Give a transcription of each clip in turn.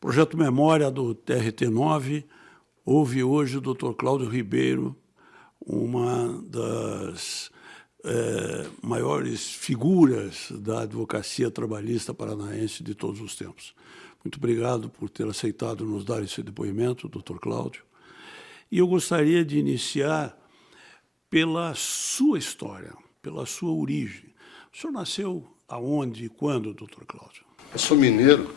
Projeto Memória do TRT9, houve hoje o Dr. Cláudio Ribeiro, uma das maiores figuras da advocacia trabalhista paranaense de todos os tempos. Muito obrigado por ter aceitado nos dar esse depoimento, Dr. Cláudio. E eu gostaria de iniciar pela sua história, pela sua origem. O senhor nasceu aonde e quando, Dr. Cláudio? Eu sou mineiro,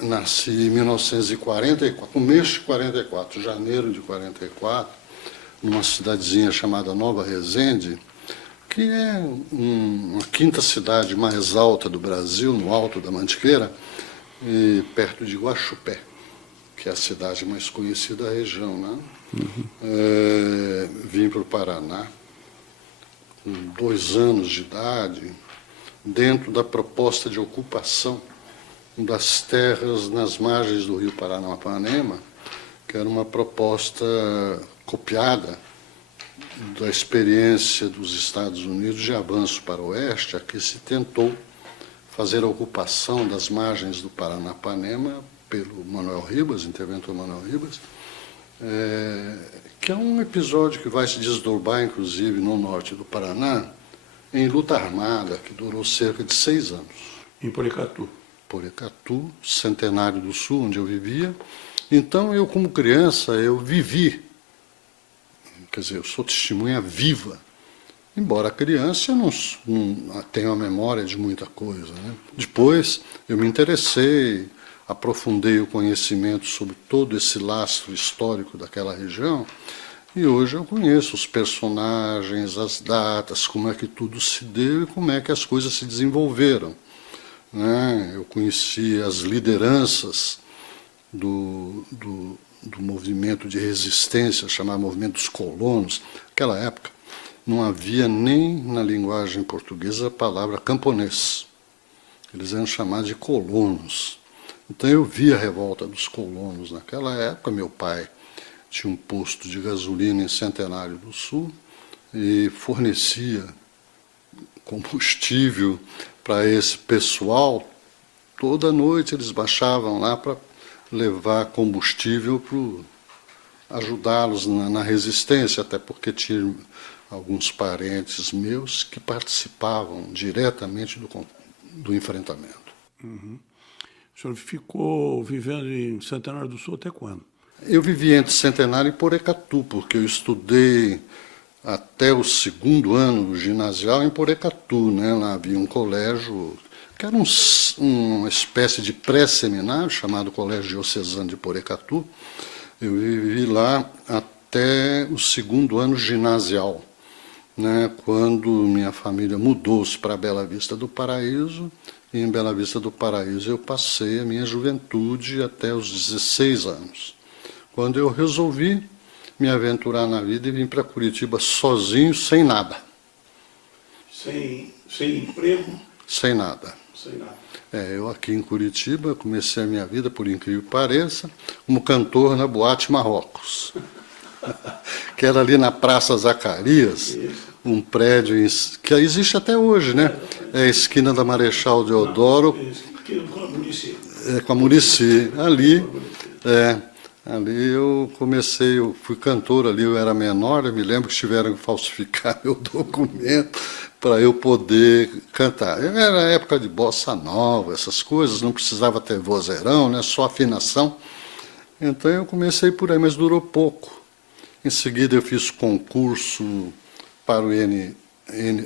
nasci em 1944, começo de 44, janeiro de 44, numa cidadezinha chamada Nova Resende, que é uma quinta cidade mais alta do Brasil, no Alto da Mantiqueira, e perto de Guaxupé, que é a cidade mais conhecida da região, né? Vim para o Paraná com 2 anos de idade, dentro da proposta de ocupação das terras nas margens do rio Paranapanema, que era uma proposta copiada da experiência dos Estados Unidos de avanço para o oeste. Aqui se tentou fazer a ocupação das margens do Paranapanema pelo Manuel Ribas, interventor Manuel Ribas, que é um episódio que vai se desdobrar, inclusive, no norte do Paraná, em luta armada, que durou cerca de 6 anos. Em Porecatu. Porecatu, Centenário do Sul, onde eu vivia. Então, eu, como criança, eu vivi, quer dizer, eu sou testemunha viva, embora criança eu não tenha a memória de muita coisa, né? Depois, eu me interessei, aprofundei o conhecimento sobre todo esse lastro histórico daquela região, e hoje eu conheço os personagens, as datas, como é que tudo se deu e como é que as coisas se desenvolveram, né? Eu conheci as lideranças do movimento de resistência, chamado Movimento dos Colonos. Naquela época, não havia nem na linguagem portuguesa a palavra camponês. Eles eram chamados de colonos. Então, eu vi a revolta dos colonos naquela época. Meu pai tinha um posto de gasolina em Centenário do Sul e fornecia combustível para esse pessoal. Toda noite eles baixavam lá para levar combustível para ajudá-los na resistência, até porque tinha alguns parentes meus que participavam diretamente do enfrentamento. Uhum. O senhor ficou vivendo em Centenário do Sul até quando? Eu vivi entre Centenário e Porecatu, porque eu estudei até o 2º ano do ginasial em Porecatu, né? Lá havia um colégio que era uma espécie de pré-seminário, chamado Colégio Diocesano de Porecatu. Eu vivi lá até o 2º ano ginasial, né? Quando minha família mudou-se para Bela Vista do Paraíso, e em Bela Vista do Paraíso eu passei a minha juventude até os 16 anos. Quando eu resolvi me aventurar na vida e vim para Curitiba sozinho, sem nada. Sem emprego? Sem nada. Sem nada. Eu aqui em Curitiba comecei a minha vida, por incrível que pareça, como cantor na Boate Marrocos, que era ali na Praça Zacarias, um prédio que existe até hoje, né? É a esquina da Marechal Deodoro, com a Muricy. Ali eu comecei, eu fui cantor ali, eu era menor, eu me lembro que tiveram que falsificar meu documento para eu poder cantar. Era a época de bossa nova, essas coisas, não precisava ter vozeirão, né, só afinação. Então eu comecei por aí, mas durou pouco. Em seguida eu fiz concurso para o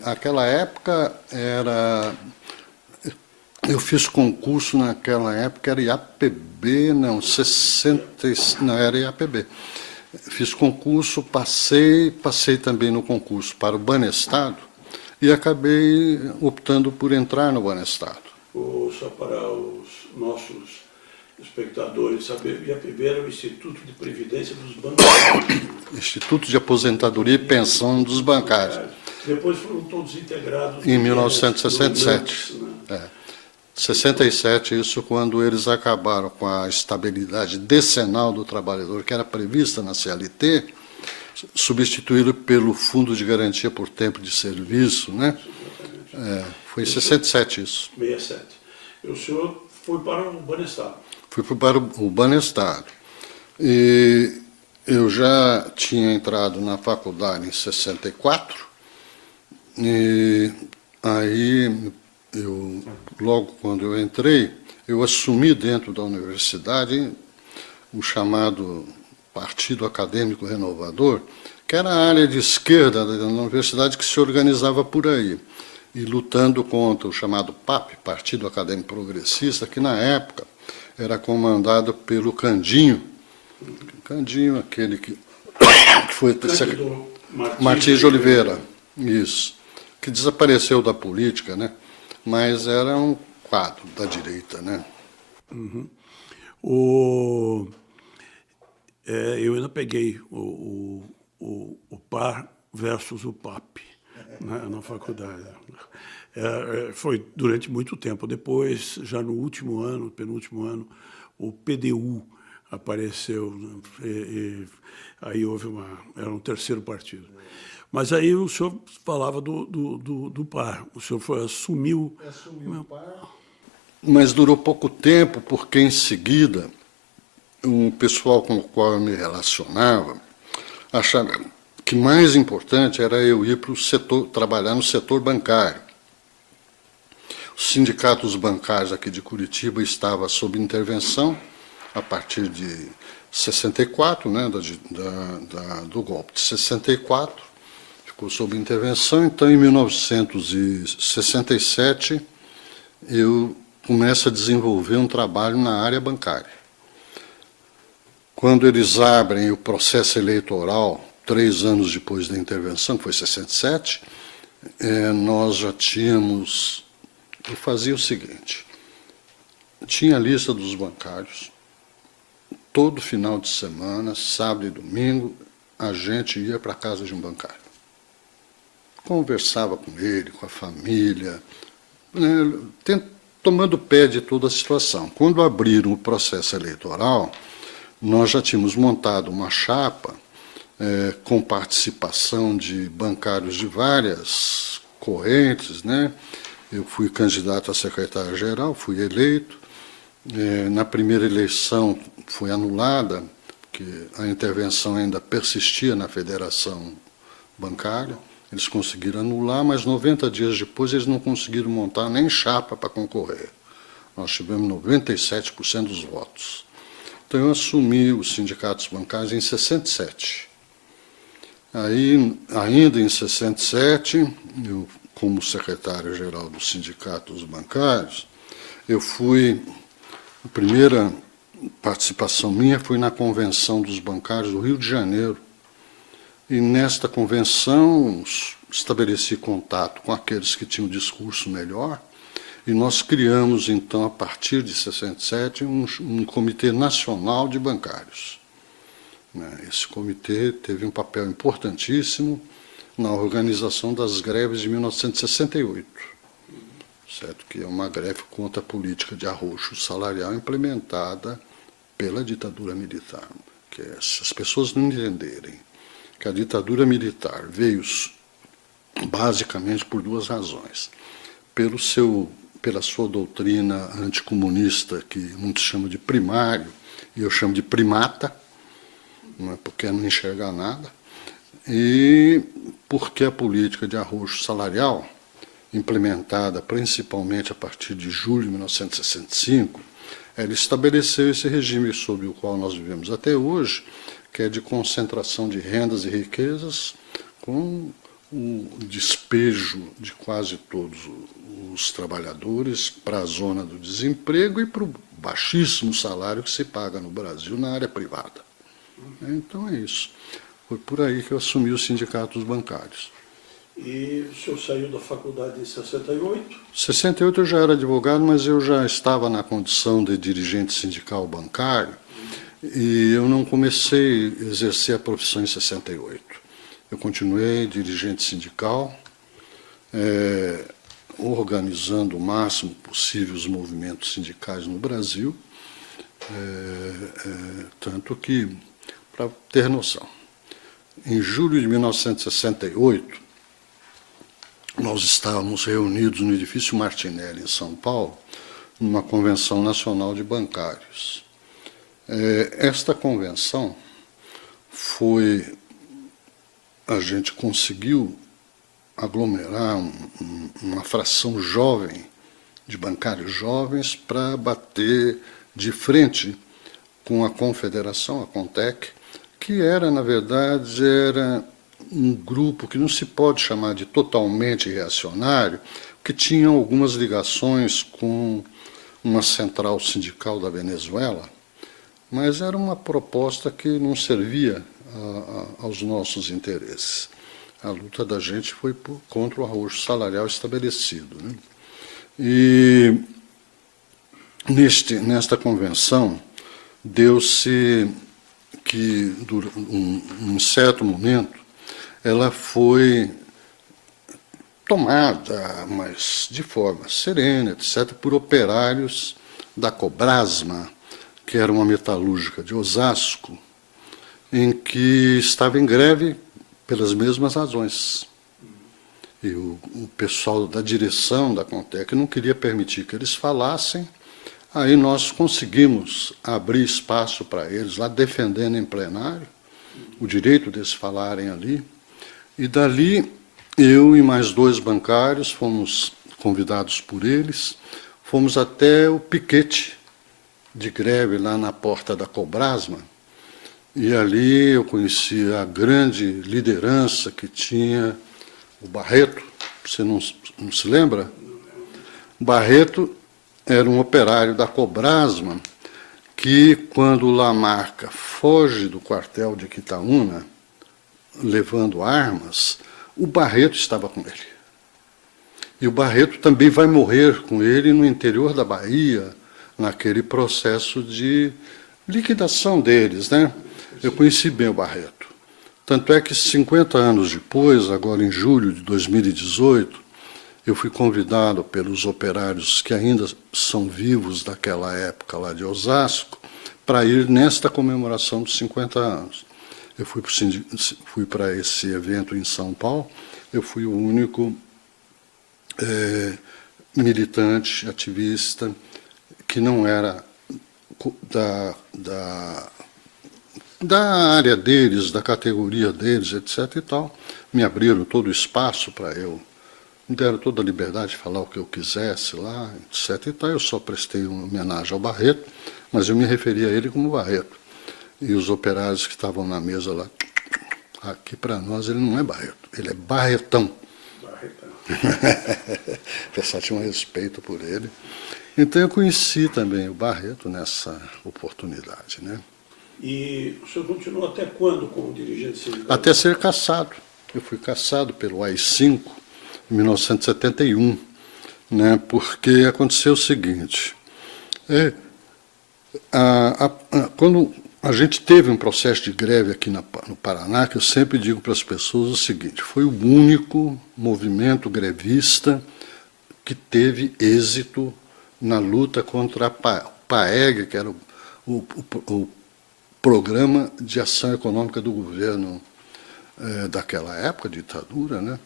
Aquela época era... Eu fiz concurso naquela época, era IAPB, era IAPB. Fiz concurso, passei também no concurso para o Banestado e acabei optando por entrar no Banestado. Só para os nossos espectadores saber, o IAPB era o Instituto de Previdência dos Bancários. Instituto de Aposentadoria e Pensão dos Bancários. Depois foram todos integrados... Em 1967. 67, isso quando eles acabaram com a estabilidade decenal do trabalhador, que era prevista na CLT, substituído pelo Fundo de Garantia por Tempo de Serviço, né? Foi em 67 isso. 67. E o senhor foi para o Banestado. Fui para o Banestado. E eu já tinha entrado na faculdade em 64, e aí, logo quando eu entrei, eu assumi dentro da universidade o chamado Partido Acadêmico Renovador, que era a área de esquerda da universidade que se organizava por aí, e lutando contra o chamado PAP, Partido Acadêmico Progressista, que na época era comandado pelo Candinho. Candinho, aquele que foi Martins de Oliveira, isso, que desapareceu da política, né? Mas era um quadro da direita, né? Uhum. Eu ainda peguei o PAR versus o PAP, né, na faculdade. Foi durante muito tempo. Depois, já no último ano, penúltimo ano, o PDU apareceu, né, aí houve era um terceiro partido. Mas aí o senhor falava do PAR, o senhor assumiu o PAR. Mas durou pouco tempo, porque em seguida o pessoal com o qual eu me relacionava achava que mais importante era eu ir para o setor, trabalhar no setor bancário. Os sindicatos bancários aqui de Curitiba estavam sob intervenção a partir de 64, né, do golpe de 64, ficou sob intervenção. Então, em 1967, eu começo a desenvolver um trabalho na área bancária. Quando eles abrem o processo eleitoral, 3 anos depois da intervenção, que foi 67, nós já tínhamos... Eu fazia o seguinte, tinha a lista dos bancários, todo final de semana, sábado e domingo, a gente ia para a casa de um bancário. Conversava com ele, com a família, né, tomando pé de toda a situação. Quando abriram o processo eleitoral, nós já tínhamos montado uma chapa com participação de bancários de várias correntes, né? Eu fui candidato a secretário-geral, fui eleito. Na primeira eleição foi anulada, porque a intervenção ainda persistia na federação bancária. Eles conseguiram anular, mas 90 dias depois eles não conseguiram montar nem chapa para concorrer. Nós tivemos 97% dos votos. Então, eu assumi os sindicatos bancários em 67. Aí, ainda em 67, eu, como secretário-geral dos sindicatos bancários, eu fui... A primeira participação minha foi na Convenção dos Bancários do Rio de Janeiro. E, nesta convenção, estabeleci contato com aqueles que tinham um discurso melhor, e nós criamos, então, a partir de 67, um Comitê Nacional de Bancários. Esse comitê teve um papel importantíssimo na organização das greves de 1968, certo? Que é uma greve contra a política de arroxo salarial implementada pela ditadura militar. Que se as pessoas não entenderem que a ditadura militar veio basicamente por 2 razões. Pela sua doutrina anticomunista, que muitos chamam de primário, e eu chamo de primata, porque não enxergar nada, e porque a política de arroxo salarial, implementada principalmente a partir de julho de 1965, ela estabeleceu esse regime sobre o qual nós vivemos até hoje, que é de concentração de rendas e riquezas, com o despejo de quase todos os trabalhadores para a zona do desemprego e para o baixíssimo salário que se paga no Brasil na área privada. Então é isso. Foi por aí que eu assumi os sindicatos bancários. E o senhor saiu da faculdade em 68? Em 68 eu já era advogado, mas eu já estava na condição de dirigente sindical bancário, e eu não comecei a exercer a profissão em 68. Eu continuei dirigente sindical, organizando o máximo possível os movimentos sindicais no Brasil, tanto que, para ter noção, em julho de 1968, nós estávamos reunidos no edifício Martinelli, em São Paulo, numa convenção nacional de bancários. Esta convenção a gente conseguiu aglomerar uma fração jovem de bancários jovens para bater de frente com a confederação, a CONTEC, que era, na verdade, um grupo que não se pode chamar de totalmente reacionário, que tinha algumas ligações com uma central sindical da Venezuela, mas era uma proposta que não servia aos nossos interesses. A luta da gente foi contra o arrojo salarial estabelecido, né? E nesta convenção deu-se que, num certo momento, ela foi tomada, mas de forma serena, etc., por operários da Cobrasma, que era uma metalúrgica de Osasco, em que estava em greve pelas mesmas razões. E o pessoal da direção da CONTEC não queria permitir que eles falassem. Aí nós conseguimos abrir espaço para eles, lá defendendo em plenário o direito deles falarem ali. E dali, eu e mais 2 bancários fomos convidados por eles, fomos até o piquete de greve lá na porta da Cobrasma, e ali eu conheci a grande liderança que tinha o Barreto. Você não se lembra? Barreto era um operário da Cobrasma que, quando o Lamarca foge do quartel de Quitaúna, levando armas, o Barreto estava com ele. E o Barreto também vai morrer com ele no interior da Bahia, naquele processo de liquidação deles, né? Eu conheci bem o Barreto. Tanto é que 50 anos depois, agora em julho de 2018, eu fui convidado pelos operários que ainda são vivos daquela época lá de Osasco para ir nesta comemoração dos 50 anos. Eu fui para esse evento em São Paulo, eu fui o único militante, ativista, que não era da área deles, da categoria deles, etc. e tal. Me abriram todo o espaço para eu, me deram toda a liberdade de falar o que eu quisesse lá, etc. e tal. Eu só prestei uma homenagem ao Barreto, mas eu me referia a ele como Barreto. E os operários que estavam na mesa lá, aqui para nós ele não é Barreto, ele é Barretão. Barretão. O pessoal tinha um respeito por ele. Então eu conheci também o Barreto nessa oportunidade, né? E o senhor continuou até quando como dirigente sindical? Até ser cassado. Eu fui cassado pelo AI-5 em 1971, né? Porque aconteceu o seguinte, quando a gente teve um processo de greve aqui no Paraná, que eu sempre digo para as pessoas o seguinte, foi o único movimento grevista que teve êxito na luta contra a PAEG, que era o Programa de Ação Econômica do governo daquela época, ditadura, né?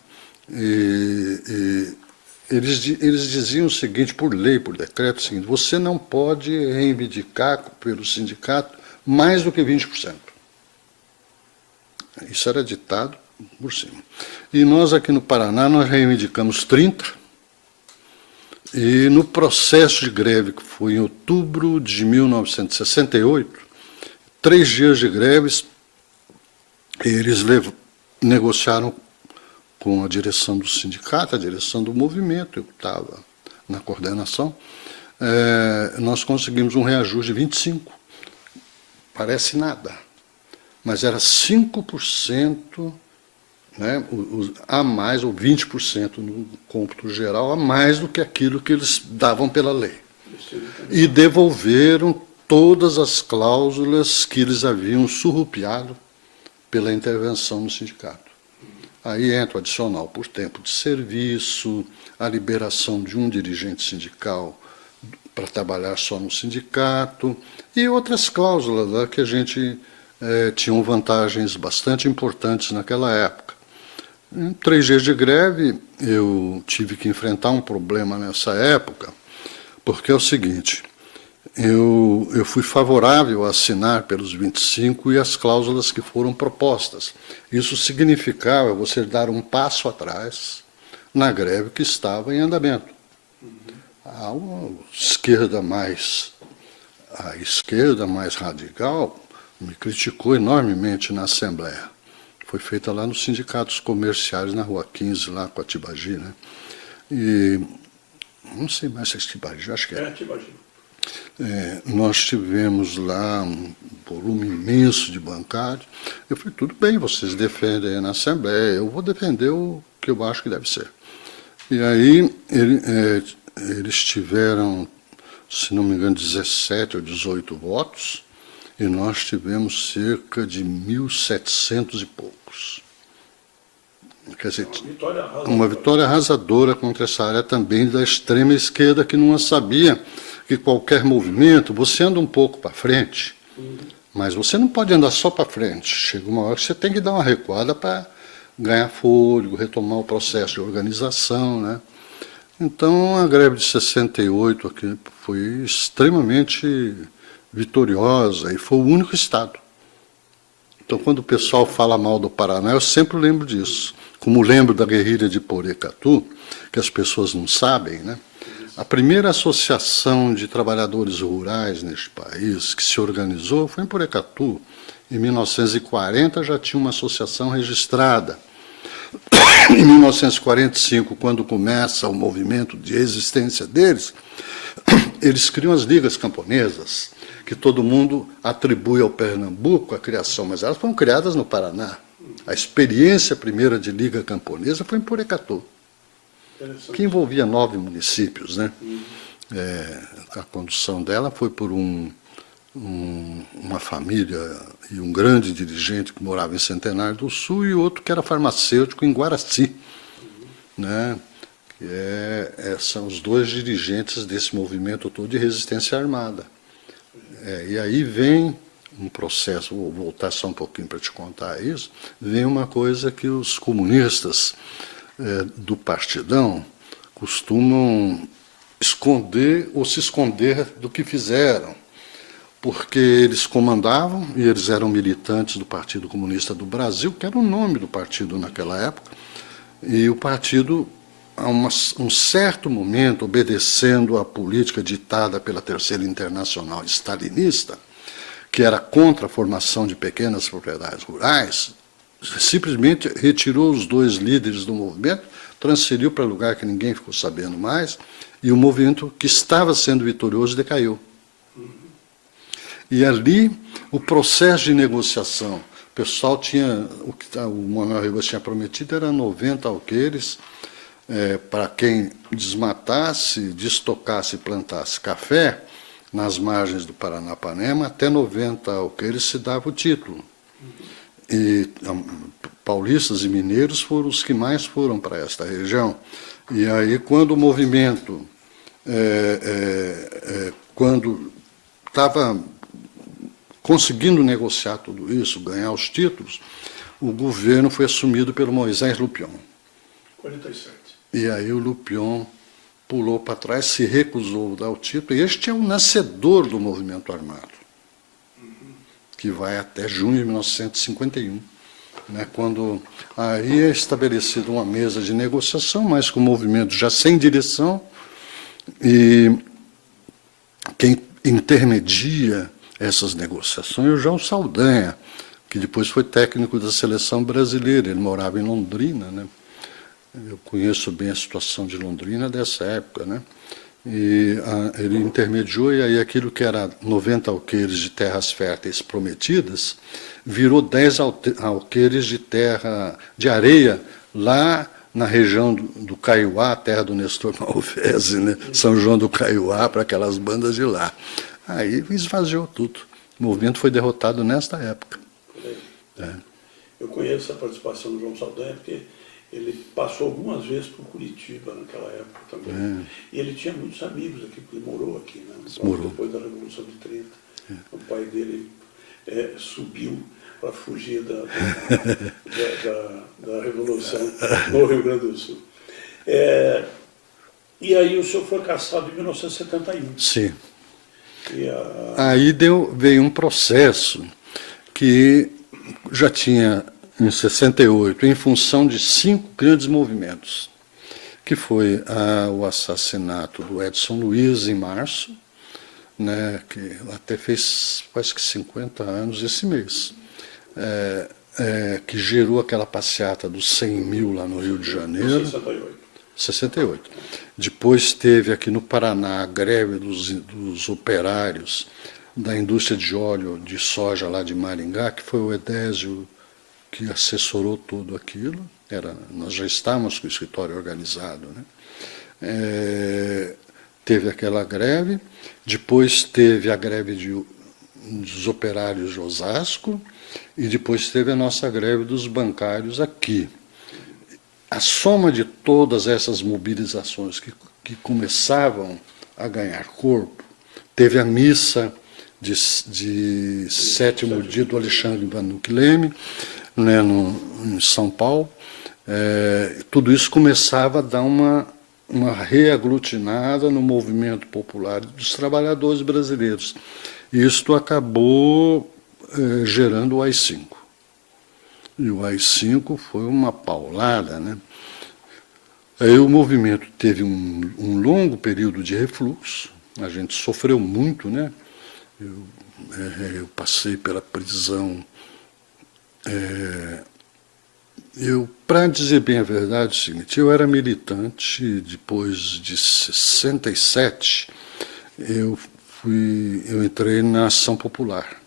Eles diziam o seguinte, por lei, por decreto, o seguinte, você não pode reivindicar pelo sindicato mais do que 20%. Isso era ditado por cima. E nós aqui no Paraná, nós reivindicamos 30%, e no processo de greve, que foi em outubro de 1968, 3 dias de greves, eles negociaram com a direção do sindicato, a direção do movimento, eu estava na coordenação, nós conseguimos um reajuste de 25%. Parece nada, mas era 5%, né, a mais, ou 20% no cômputo geral, a mais do que aquilo que eles davam pela lei. E devolveram todas as cláusulas que eles haviam surrupiado pela intervenção no sindicato. Aí entra o adicional por tempo de serviço, a liberação de um dirigente sindical para trabalhar só no sindicato, e outras cláusulas lá que a gente tinham vantagens bastante importantes naquela época. Em 3 dias de greve, eu tive que enfrentar um problema nessa época, Porque é o seguinte, eu fui favorável a assinar pelos 25 e as cláusulas que foram propostas. Isso significava você dar um passo atrás na greve que estava em andamento. A esquerda mais radical me criticou enormemente na Assembleia. Foi feita lá nos sindicatos comerciais, na Rua 15, lá com a Tibagi, né? E não sei mais se é Tibagi, acho que é. Tibagi. Nós tivemos lá um volume imenso de bancários. Eu falei, tudo bem, vocês defendem na Assembleia, eu vou defender o que eu acho que deve ser. E aí eles tiveram, se não me engano, 17 ou 18 votos, e nós tivemos cerca de 1.700 e poucos. Quer dizer, uma vitória arrasadora contra essa área também da extrema esquerda, que não sabia que qualquer movimento, você anda um pouco para frente, mas você não pode andar só para frente. Chega uma hora que você tem que dar uma recuada para ganhar fôlego, retomar o processo de organização, né? Então, a greve de 68 aqui foi extremamente vitoriosa e foi o único estado. Então, quando o pessoal fala mal do Paraná, eu sempre lembro disso. Como lembro da guerrilha de Porecatu, que as pessoas não sabem, né? A primeira associação de trabalhadores rurais neste país que se organizou foi em Porecatu. Em 1940 já tinha uma associação registrada. Em 1945, quando começa o movimento de existência deles, eles criam as ligas camponesas, que todo mundo atribui ao Pernambuco a criação, mas elas foram criadas no Paraná. A experiência primeira de liga camponesa foi em Porecatu, que envolvia 9 municípios, né? A condução dela foi por uma família e um grande dirigente que morava em Centenário do Sul e outro que era farmacêutico em Guaraci, né? São os dois dirigentes desse movimento todo de resistência armada. E aí vem um processo, vou voltar só um pouquinho para te contar isso, vem uma coisa que os comunistas do Partidão costumam esconder ou se esconder do que fizeram, porque eles comandavam e eles eram militantes do Partido Comunista do Brasil, que era o nome do partido naquela época, e o partido, a um certo momento, obedecendo à política ditada pela Terceira Internacional stalinista, que era contra a formação de pequenas propriedades rurais, simplesmente retirou os 2 líderes do movimento, transferiu para lugar que ninguém ficou sabendo mais, e o movimento que estava sendo vitorioso decaiu. E ali, o processo de negociação, o pessoal tinha, o que o Manuel Ribas tinha prometido era 90 alqueires, para quem desmatasse, destocasse e plantasse café nas margens do Paranapanema, até 90 alqueires se dava o título. E paulistas e mineiros foram os que mais foram para esta região. E aí, quando o movimento, quando estava conseguindo negociar tudo isso, ganhar os títulos, o governo foi assumido pelo Moisés Lupion. 47. E aí o Lupion pulou para trás, se recusou a dar o título, e este é o nascedor do movimento armado, que vai até junho de 1951, né, quando aí é estabelecida uma mesa de negociação, mas com o movimento já sem direção, e quem intermedia essas negociações é o João Saldanha, que depois foi técnico da seleção brasileira, ele morava em Londrina, né? Eu conheço bem a situação de Londrina dessa época, né? E ele intermediou, e aí aquilo que era 90 alqueires de terras férteis prometidas, virou 10 alqueires de terra, de areia, lá na região do Caiuá, terra do Nestor Malvese, né? São João do Caiuá, para aquelas bandas de lá. Aí esvaziou tudo. O movimento foi derrotado nesta época. Eu conheço a participação do João Saldanha, porque ele passou algumas vezes por Curitiba naquela época também. E ele tinha muitos amigos aqui, porque ele morou aqui, né? Depois da Revolução de 30. O pai dele subiu para fugir da Revolução no Rio Grande do Sul. E aí o senhor foi cassado em 1971. Sim. E Aí veio um processo que já tinha, em 68, em função de 5 grandes movimentos, que foi o assassinato do Edson Luiz em março, né, que até fez quase que 50 anos esse mês, que gerou aquela passeata dos 100 mil lá no Rio de Janeiro. 68. 68. Depois teve aqui no Paraná a greve dos operários da indústria de óleo de soja lá de Maringá, que foi o Edésio que assessorou tudo aquilo. Nós já estávamos com o escritório organizado, né? Teve aquela greve, depois teve a greve dos operários de Osasco e depois teve a nossa greve dos bancários aqui. A soma de todas essas mobilizações que começavam a ganhar corpo, teve a missa de sétimo dia do Alexandre Vanucchi Leme, né, em São Paulo. Tudo isso começava a dar uma reaglutinada no movimento popular dos trabalhadores brasileiros. E isto acabou gerando o AI-5. E o AI-5 foi uma paulada, né? Aí o movimento teve um longo período de refluxo, a gente sofreu muito, né? Eu passei pela prisão. Para dizer bem a verdade, é o seguinte, eu era militante, depois de 67, eu entrei na Ação Popular,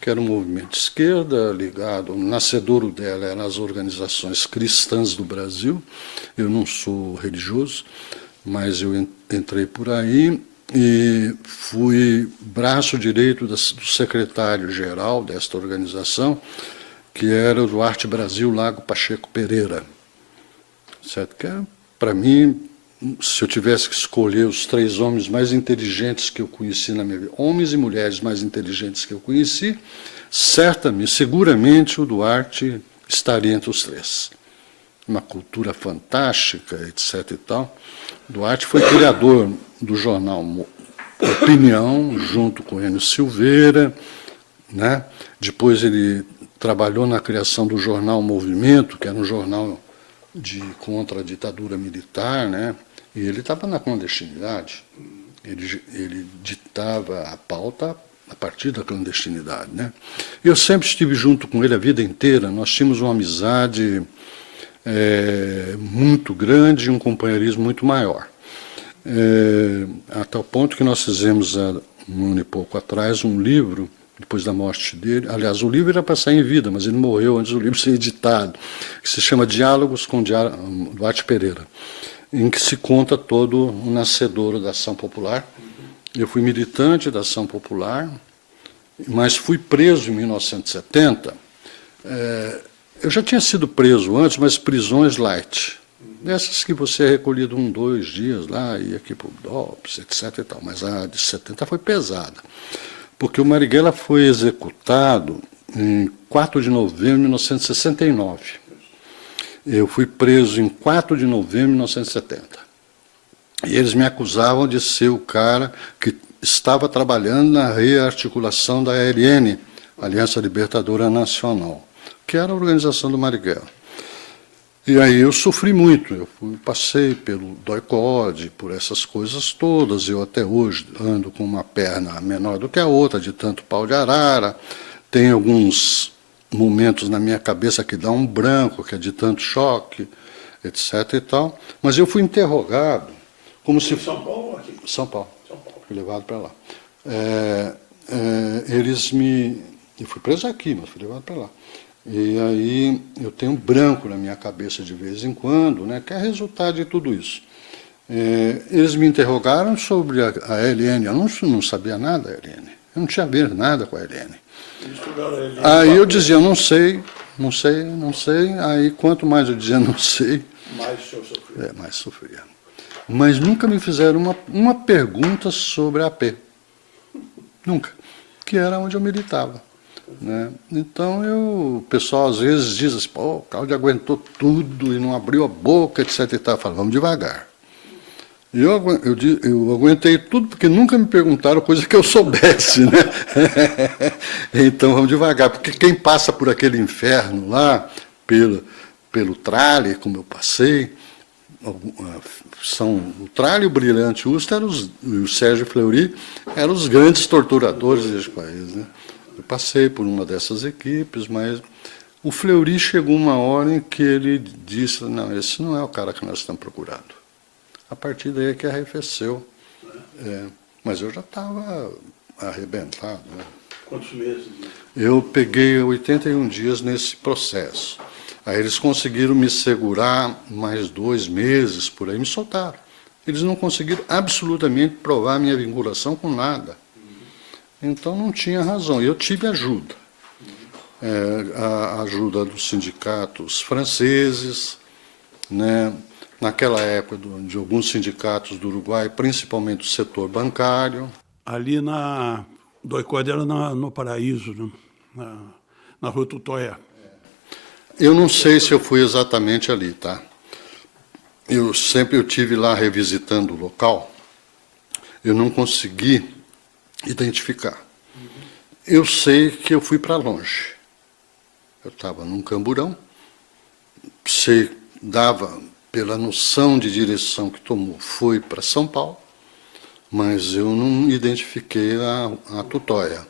que era um movimento de esquerda ligado, o nascedouro dela eram as organizações cristãs do Brasil. Eu não sou religioso, mas eu entrei por aí e fui braço direito do secretário-geral desta organização, que era o Duarte Brasil Lago Pacheco Pereira. Certo? Que, para mim, se eu tivesse que escolher os 3 homens mais inteligentes que eu conheci na minha vida, homens e mulheres mais inteligentes que eu conheci, seguramente o Duarte estaria entre os 3. Uma cultura fantástica, etc. e tal. Duarte foi criador do jornal Opinião, junto com Enio Silveira, né? Depois ele trabalhou na criação do jornal Movimento, que era um jornal contra a ditadura militar, né? E ele estava na clandestinidade. Ele ditava a pauta a partir da clandestinidade, né? Eu sempre estive junto com ele a vida inteira. Nós tínhamos uma amizade muito grande e um companheirismo muito maior. A tal ponto que nós fizemos, há um ano e pouco atrás, um livro, depois da morte dele. Aliás, o livro era para sair em vida, mas ele morreu antes do livro ser editado, que se chama Diálogos com Duarte Pereira, em que se conta todo o nascedouro da Ação Popular. Eu fui militante da Ação Popular, mas fui preso em 1970. Eu já tinha sido preso antes, mas prisões light. Dessas que você é recolhido 1, 2 dias lá, ia aqui para o DOPS, etc. e tal. Mas a de 70 foi pesada, porque o Marighella foi executado em 4 de novembro de 1969. Eu fui preso em 4 de novembro de 1970. E eles me acusavam de ser o cara que estava trabalhando na rearticulação da ALN, Aliança Libertadora Nacional, que era a organização do Marighella. E aí eu sofri muito, passei pelo DOI-CODE, por essas coisas todas. Eu até hoje ando com uma perna menor do que a outra, de tanto pau de arara. Tem alguns momentos na minha cabeça que dá um branco, que é de tanto choque, etc. e tal. Mas eu fui interrogado como se... São Paulo ou aqui? São Paulo. São Paulo. Fui levado para lá. Eu fui preso aqui, mas fui levado para lá. E aí eu tenho um branco na minha cabeça de vez em quando, né, que é resultado de tudo isso. Eles me interrogaram sobre a ALN, eu não sabia nada da ALN, eu não tinha a ver nada com a ALN. Aí eu dizia, não sei, aí quanto mais eu dizia não sei, mais o senhor sofria. Mais sofria. Mas nunca me fizeram uma pergunta sobre a AP, nunca, que era onde eu militava. Né? Então, o pessoal às vezes diz assim, o Cláudio aguentou tudo e não abriu a boca, etc. E tal. Eu falo, vamos devagar. Eu aguentei tudo porque nunca me perguntaram coisa que eu soubesse, né? Então vamos devagar, porque quem passa por aquele inferno lá, pelo trale, como eu passei, o Tralha e o Brilhante Ustra e o Sérgio Fleury eram os grandes torturadores deste país, né? Eu passei por uma dessas equipes, mas o Fleury chegou uma hora em que ele disse, não, esse não é o cara que nós estamos procurando. A partir daí é que arrefeceu. Mas eu já estava arrebentado, né? Quantos meses? Eu peguei 81 dias nesse processo. Aí eles conseguiram me segurar mais 2 meses, por aí, me soltaram. Eles não conseguiram absolutamente provar minha vinculação com nada. Então não tinha razão. E eu tive ajuda. A ajuda dos sindicatos franceses, né? Naquela época de alguns sindicatos do Uruguai, principalmente do setor bancário. Ali do Oicode era no Paraíso, né? na Rua Tutóia. Eu não sei se eu fui exatamente ali, tá? Eu tive lá revisitando o local, eu não consegui identificar. Eu sei que eu fui para longe. Eu estava num camburão, dava pela noção de direção que tomou, foi para São Paulo, mas eu não identifiquei a Tutóia.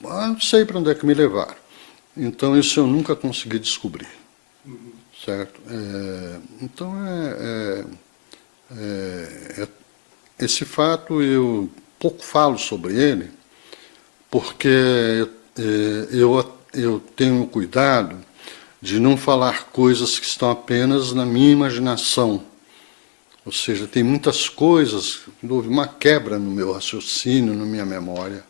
Não sei para onde é que me levaram. Então, isso eu nunca consegui descobrir. Certo? Então, esse fato, eu pouco falo sobre ele, porque eu tenho cuidado de não falar coisas que estão apenas na minha imaginação. Ou seja, tem muitas coisas, houve uma quebra no meu raciocínio, na minha memória.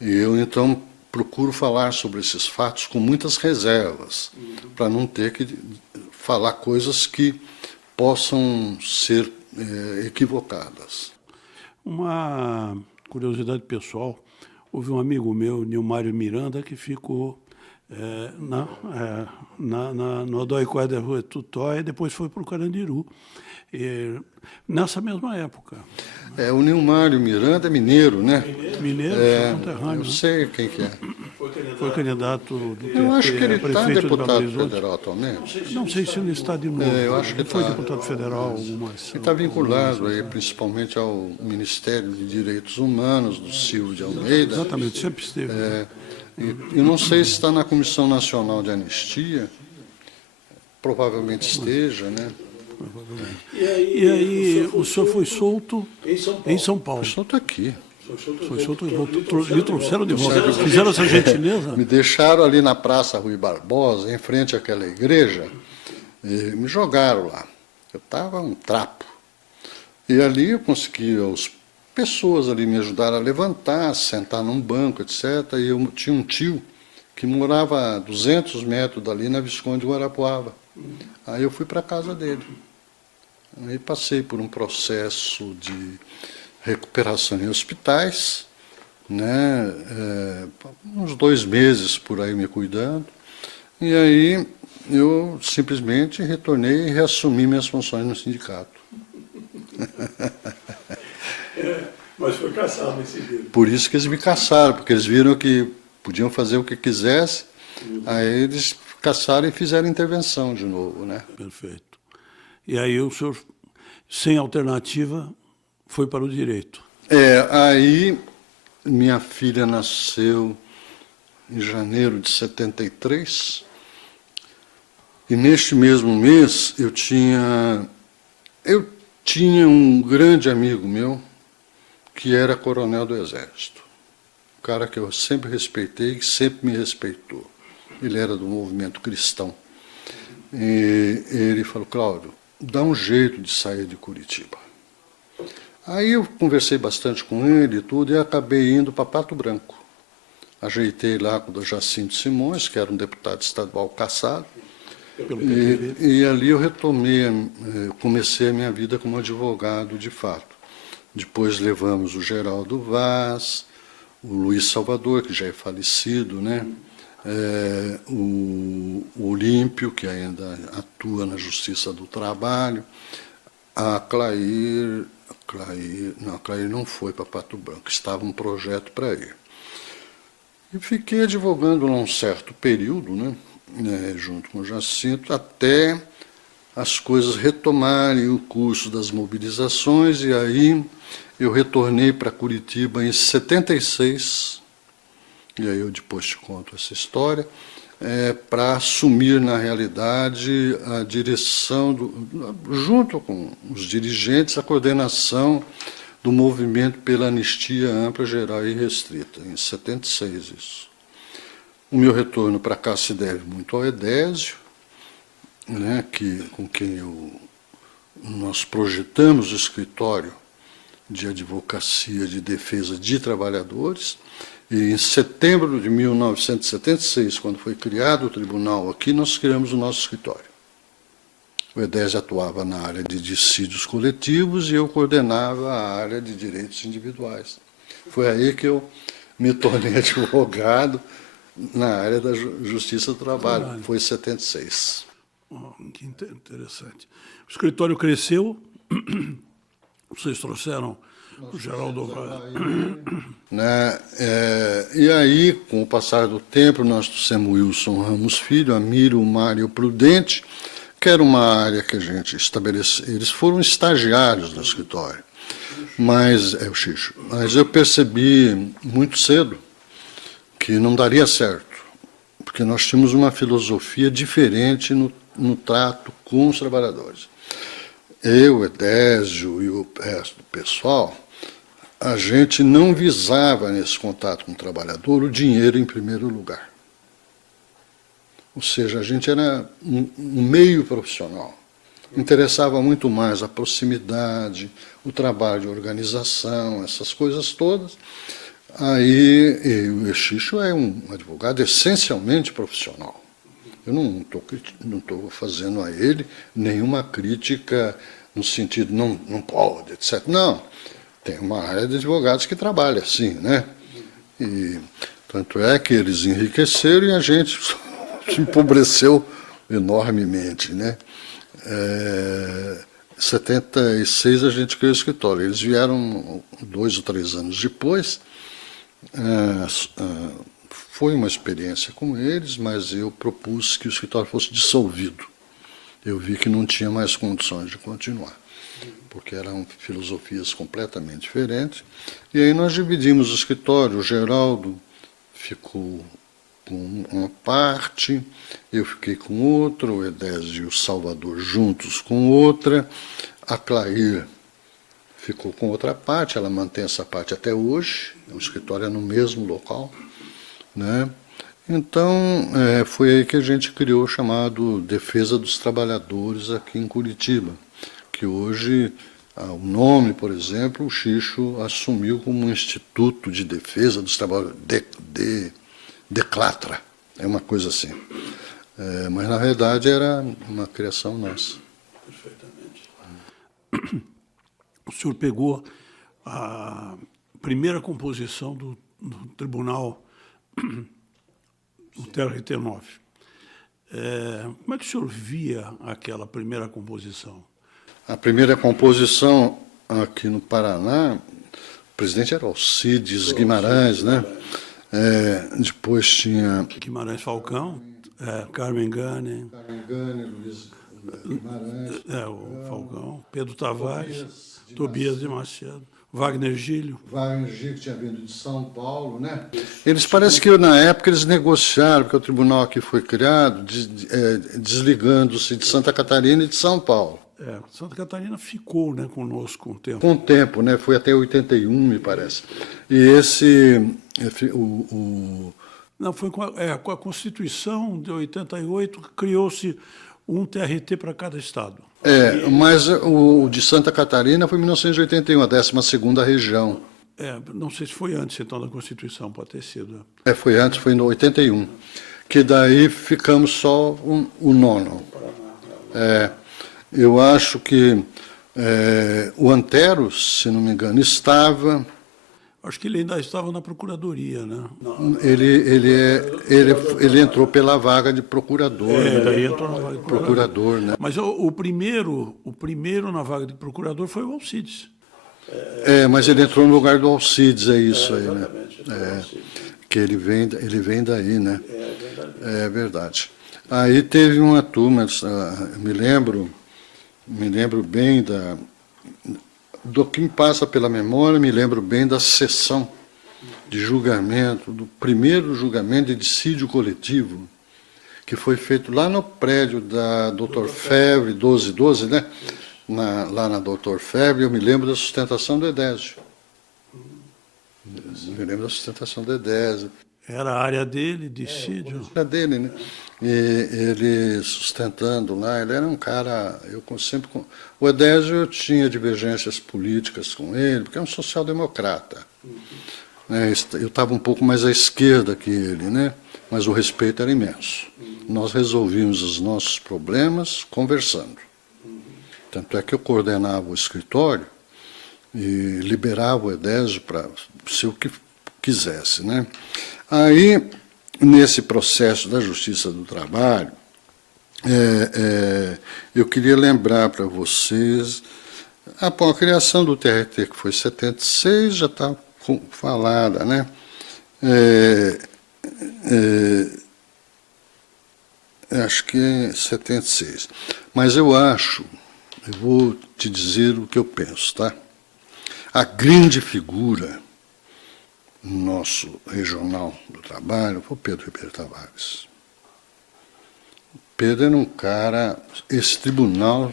E eu, então, procuro falar sobre esses fatos com muitas reservas, para não ter que falar coisas que possam ser equivocadas. Uma curiosidade pessoal, houve um amigo meu, Nilmário Miranda, que ficou no Odoicó da Rua Tutóia e depois foi para o Carandiru, nessa mesma época. O Nilmário Miranda é mineiro, né? Mineiro, conterrâneo. Eu sei quem que é. Foi candidato do PT, Eu acho que ele está prefeito de Belo deputado Horizonte. federal atualmente. Não sei se ele está de novo. Eu acho que ele foi está. deputado federal. Ele está vinculado aí, principalmente ao Ministério de Direitos Humanos do Silvio de Almeida. Exatamente, sempre esteve. Eu não sei se está na Comissão Nacional de Anistia, provavelmente esteja, né? E aí o senhor foi solto em São Paulo. Eu só estou aqui. Foi solto e voltou, lhe trouxeram de volta. Fizeram essa gentileza? Me deixaram ali na Praça Rui Barbosa, em frente àquela igreja, e me jogaram lá. Eu estava um trapo. E ali eu consegui, as pessoas ali me ajudaram a levantar, sentar num banco, etc. E eu tinha um tio que morava a 200 metros dali, na Visconde de Guarapuava. Aí eu fui para a casa dele. Aí passei por um processo de recuperação em hospitais, né? Uns 2 meses por aí me cuidando. E aí eu simplesmente retornei e reassumi minhas funções no sindicato. Mas foi caçado nesse dia. Por isso que eles me caçaram, porque eles viram que podiam fazer o que quisessem, aí eles caçaram e fizeram intervenção de novo, né? Perfeito. E aí o senhor, sem alternativa, foi para o direito. Aí minha filha nasceu em janeiro de 73, e neste mesmo mês eu tinha um grande amigo meu, que era coronel do Exército, um cara que eu sempre respeitei, que sempre me respeitou. Ele era do movimento cristão. E ele falou, Cláudio, dá um jeito de sair de Curitiba. Aí eu conversei bastante com ele e tudo, e acabei indo para Pato Branco. Ajeitei lá com o Jacinto Simões, que era um deputado estadual caçado, e ali eu retomei, comecei a minha vida como advogado de fato. Depois levamos o Geraldo Vaz, o Luiz Salvador, que já é falecido, né? O Olímpio, que ainda atua na Justiça do Trabalho. A Clair não foi para Pato Branco, estava um projeto para ir. E fiquei advogando lá um certo período, né, junto com o Jacinto, até as coisas retomarem o curso das mobilizações, e aí eu retornei para Curitiba em 76, e aí eu depois te conto essa história, para assumir, na realidade, a direção, junto com os dirigentes, a coordenação do movimento pela anistia ampla, geral e restrita, em 76 isso. O meu retorno para cá se deve muito ao Edésio, né, com quem nós projetamos o escritório de advocacia de defesa de trabalhadores, e em setembro de 1976, quando foi criado o tribunal aqui, nós criamos o nosso escritório. O Edésio atuava na área de dissídios coletivos e eu coordenava a área de direitos individuais. Foi aí que eu me tornei advogado na área da justiça do trabalho. Foi em 76. Que interessante. O escritório cresceu, vocês trouxeram o Geraldo Vaz. Né? E aí, com o passar do tempo, nós trouxemos o Wilson Ramos Filho, a Miro, o Mário Prudente, que era uma área que a gente estabeleceu. Eles foram estagiários no escritório, mas o Xixo. Mas eu percebi muito cedo que não daria certo, porque nós tínhamos uma filosofia diferente no trato com os trabalhadores. Eu, Edésio e o resto do pessoal, a gente não visava nesse contato com o trabalhador o dinheiro em primeiro lugar. Ou seja, a gente era um meio profissional. Interessava muito mais a proximidade, o trabalho de organização, essas coisas todas. Aí, o Xixo é um advogado essencialmente profissional. Eu não estou fazendo a ele nenhuma crítica no sentido não pode, etc. Não, tem uma área de advogados que trabalha assim, né? E tanto é que eles enriqueceram e a gente se empobreceu enormemente, né? Em 76 a gente criou o escritório. Eles vieram 2 ou 3 anos depois. Foi uma experiência com eles, mas eu propus que o escritório fosse dissolvido. Eu vi que não tinha mais condições de continuar, porque eram filosofias completamente diferentes. E aí nós dividimos o escritório. O Geraldo ficou com uma parte, eu fiquei com outra, o Edésio e o Salvador juntos com outra, a Clair ficou com outra parte, ela mantém essa parte até hoje, o escritório é no mesmo local, né? Então, foi aí que a gente criou o chamado Defesa dos Trabalhadores aqui em Curitiba, que hoje, o nome, por exemplo, o Xixo assumiu como um Instituto de Defesa dos Trabalhadores, Declatra, é uma coisa assim. Mas, na verdade, era uma criação nossa. Perfeitamente. O senhor pegou a primeira composição do Tribunal do TRT9. Como é que o senhor via aquela primeira composição? A primeira composição aqui no Paraná, o presidente era Alcides Guimarães, né? Depois tinha Guimarães Falcão, Carmen Gane, Luiz Guimarães, o Falcão, Pedro Tavares, Tobias de Macedo, Wagner Gílio. Wagner Gílio, que tinha vindo de São Paulo, né? Eles parece que na época eles negociaram, porque o tribunal aqui foi criado, desligando-se de Santa Catarina e de São Paulo. Santa Catarina ficou, né, conosco com o tempo. Com o tempo, né? Foi até 81, me parece. E esse... Não, foi com a Constituição de 88, criou-se um TRT para cada estado. Mas o de Santa Catarina foi em 1981, a 12ª região. Não sei se foi antes, então, da Constituição, pode ter sido. Foi antes, foi em 81. Que daí ficamos só o 9º. Eu acho que o Antero, se não me engano, estava... Acho que ele ainda estava na procuradoria, né? Ele entrou pela vaga de procurador. Né? Daí entrou na vaga de Procurador, né? Mas o primeiro na vaga de procurador foi o Alcides. Mas ele entrou no lugar do Alcides, é isso aí, né? Que ele vem daí, né? É verdade. Aí teve uma turma, me lembro bem do que me passa pela memória, me lembro bem da sessão de julgamento, do primeiro julgamento de dissídio coletivo, que foi feito lá no prédio da Dr. Febre, 1212, né? Lá na Dr. Febre, eu me lembro da sustentação do Edésio. Me lembro da sustentação do Edésio. Era a área dele, dissídio. Era dele, né? E ele sustentando lá, ele era um cara, o Edésio, eu tinha divergências políticas com ele, porque é um social-democrata. Né? Eu estava um pouco mais à esquerda que ele, né? Mas o respeito era imenso. Nós resolvíamos os nossos problemas conversando. Tanto é que eu coordenava o escritório e liberava o Edésio para ser o que quisesse, né? Aí, nesse processo da Justiça do Trabalho, eu queria lembrar para vocês, a criação do TRT, que foi em 76, já está falada, né? Acho que é 76. Mas eu vou te dizer o que eu penso, tá? A grande figura nosso regional do trabalho foi o Pedro Ribeiro Tavares. Pedro era um cara, esse tribunal,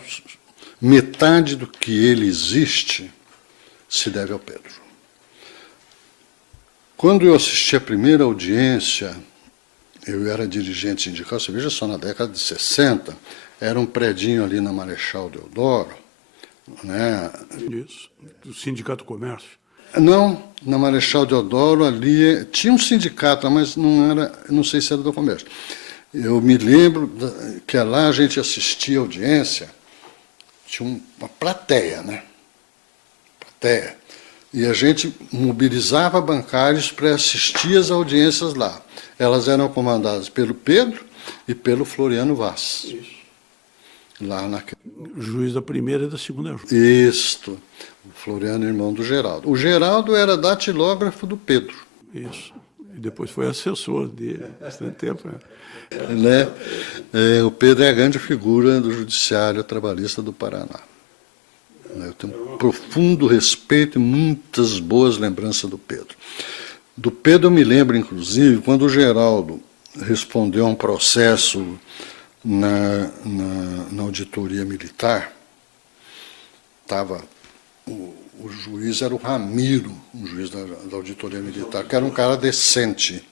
metade do que ele existe se deve ao Pedro. Quando eu assisti a primeira audiência, eu era dirigente sindical, você veja só, na década de 60, era um predinho ali na Marechal Deodoro, né? Isso, do Sindicato do Comércio. Não, na Marechal Deodoro ali tinha um sindicato, mas não sei se era do comércio. Eu me lembro que lá a gente assistia a audiência, tinha uma plateia, né? Plateia. E a gente mobilizava bancários para assistir as audiências lá. Elas eram comandadas pelo Pedro e pelo Floriano Vaz. Isso. Lá Juiz da primeira e da segunda. Isto. O Floriano, irmão do Geraldo. O Geraldo era datilógrafo do Pedro. Isso. E depois foi assessor dele, bastante tempo. Né? O Pedro é a grande figura do Judiciário Trabalhista do Paraná. Eu tenho um profundo respeito e muitas boas lembranças do Pedro. Do Pedro eu me lembro, inclusive, quando o Geraldo respondeu a um processo na auditoria militar, o juiz era o Ramiro, um juiz da auditoria militar, que era um cara decente.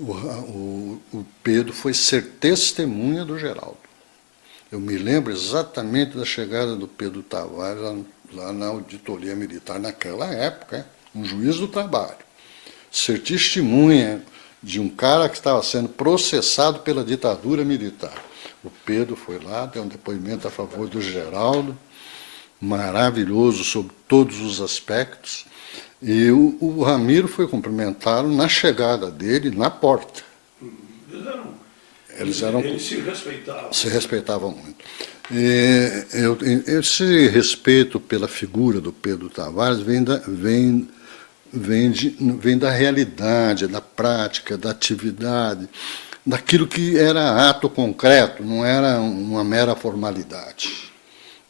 O Pedro foi ser testemunha do Geraldo. Eu me lembro exatamente da chegada do Pedro Tavares lá na auditoria militar, naquela época, um juiz do trabalho. Ser testemunha de um cara que estava sendo processado pela ditadura militar. O Pedro foi lá, deu um depoimento a favor do Geraldo, maravilhoso sobre todos os aspectos, e o Ramiro foi cumprimentá-lo na chegada dele, na porta. Eles se respeitavam muito. Esse respeito pela figura do Pedro Tavares vem da realidade, da prática, da atividade, daquilo que era ato concreto, não era uma mera formalidade.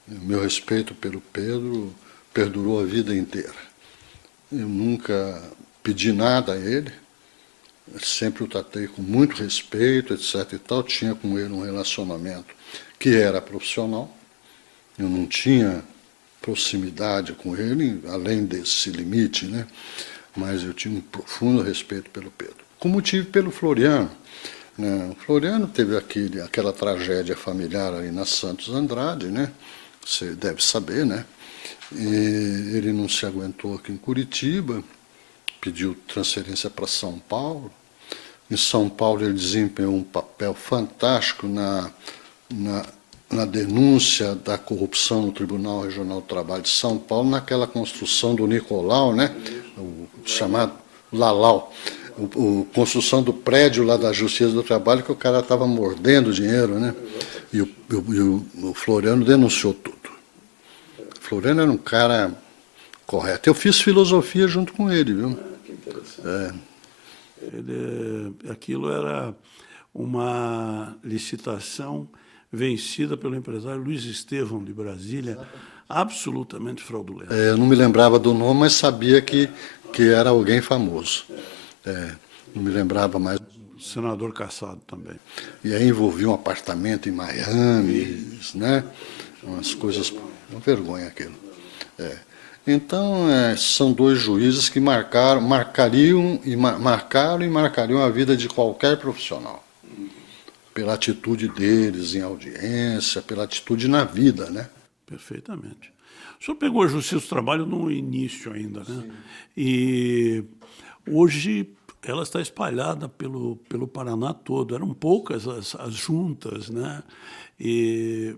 Meu respeito pelo Pedro perdurou a vida inteira. Eu nunca pedi nada a ele, sempre o tratei com muito respeito, etc. e tal. Tinha com ele um relacionamento que era profissional. Eu não tinha proximidade com ele, além desse limite, né? Mas eu tinha um profundo respeito pelo Pedro. Como tive pelo Floriano. Né? O Floriano teve aquela tragédia familiar ali na Santos Andrade, né? Você deve saber, né? E ele não se aguentou aqui em Curitiba, pediu transferência para São Paulo. Em São Paulo ele desempenhou um papel fantástico na denúncia da corrupção no Tribunal Regional do Trabalho de São Paulo, naquela construção do Nicolau, né? O chamado Lalau, construção do prédio lá da Justiça do Trabalho, que o cara estava mordendo dinheiro, né? E o Floriano denunciou tudo. O Floriano era um cara correto. Eu fiz filosofia junto com ele, viu? Que interessante. Aquilo era uma licitação vencida pelo empresário Luiz Estevão, de Brasília, absolutamente fraudulenta. Eu não me lembrava do nome, mas sabia que era alguém famoso. Não me lembrava mais. O senador Cassado também. E aí envolvia um apartamento em Miami, né? Umas coisas, uma vergonha aquilo. Então, são dois juízes que marcaram e marcariam a vida de qualquer profissional. Pela atitude deles em audiência, pela atitude na vida, né? Perfeitamente. O senhor pegou a Justiça do Trabalho no início ainda, né? Sim. E hoje ela está espalhada pelo Paraná todo. Eram poucas as juntas, né? E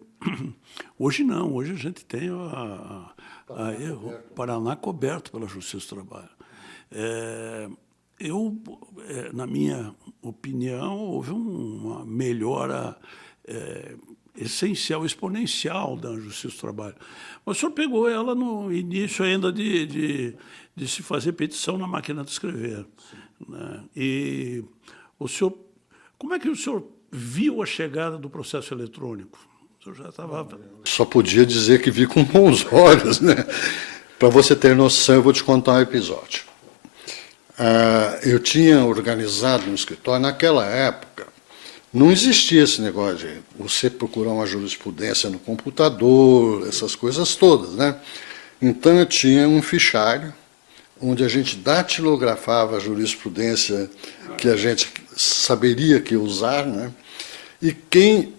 hoje não, hoje a gente tem o Paraná coberto pela Justiça do Trabalho. Na minha opinião, houve uma melhora essencial, exponencial da Justiça do Trabalho. Mas o senhor pegou ela no início ainda de se fazer petição na máquina de escrever. Né? E o senhor, como é que o senhor viu a chegada do processo eletrônico? O senhor já estava... Só podia dizer que vi com bons olhos, né? Para você ter noção, eu vou te contar um episódio. Eu tinha organizado um escritório, naquela época, não existia esse negócio de você procurar uma jurisprudência no computador, essas coisas todas, né? Então eu tinha um fichário onde a gente datilografava a jurisprudência que a gente saberia que usar, né? E quem